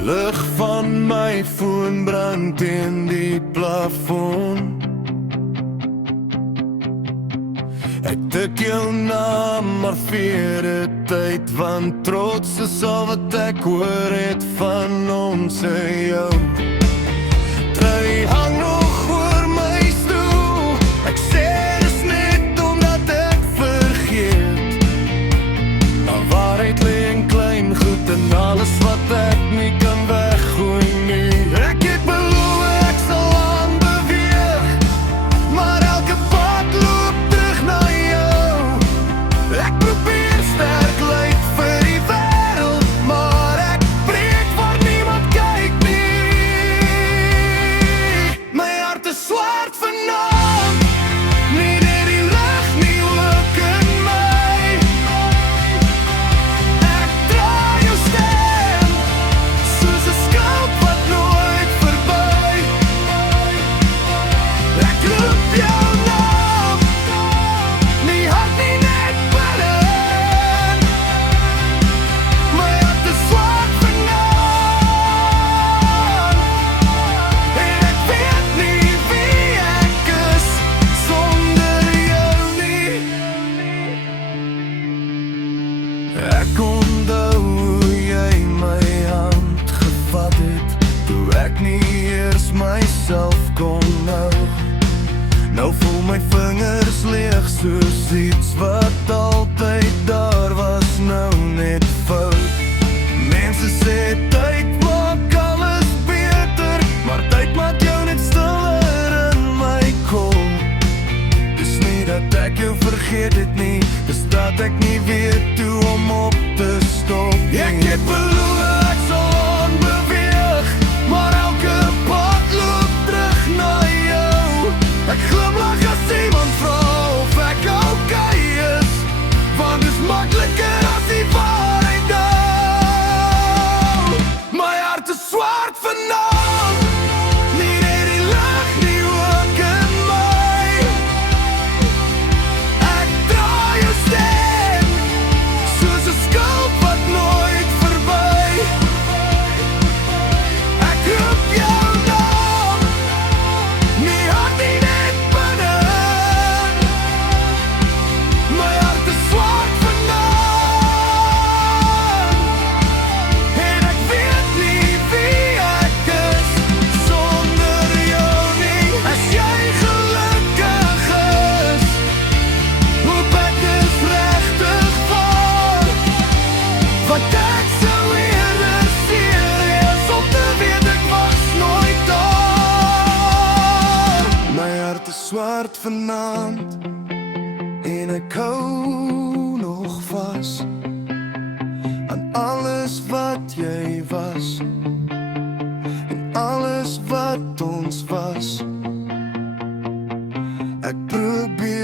Lig van my foon brand teen die plafon. Ek tik jou naam, maar veer dit tyd, want trots is al wat ek hoor het van ons en jou. Trui hang nog oor my stoel, ek sê dis net omdat ek vergeet. Maar waarheid lê in klein goed en alles wat ek nie kan weggooi nie. Ek het beloof ek sal aanbeweeg, maar elke pad loop terug na jou. Ek probeer sterk lyk vir die wêreld, maar ek breek waar niemand kyk nie. My hart is swart vanaand, nie net die lig nie, ook in my. Ek draai jou stem, soos 'n skuld wat nooit verby. Ek roep jou naam, nie hart nie net binne. My hart is swart vanaand, en ek weet nie wie ek is sonder jou nie. Ek onthou hoe jy my hand gevat het, toe ek nie eers myself kon hou. Nou voel my vingers leeg soos iets wat altyd daar was, nou net fout. Mense sê tyd maak alles beter, maar tyd maak jou net stiller in my kol. Dis nie dat ek jou vergeet het nie, dis dat ek nie weet hoe om op te stop nie. Ek het beloof ek sal aanbeweeg, maar elke pad loop terug na jou. Ek glimlag as iemand vra of ek okay is, want dis makliker as die waarheid nou. My hart is swart vanaand, nie net die lig nie, ook in my. Ek draai jou stem, soos 'n skuld wat nooit verby. Ek roep jou naam, nie hart nie net binne. My hart is swart vanaand, en ek weet nie wie ek is sonder jou nie. As jy gelukkig is, hoop ek dis regtig waar, want ek sou eerder seer wees om te weet ek was nooit daar. My hart is swart vanaand, en ek hou nog vas aan alles wat jy was, en alles wat ons was. Ek probeer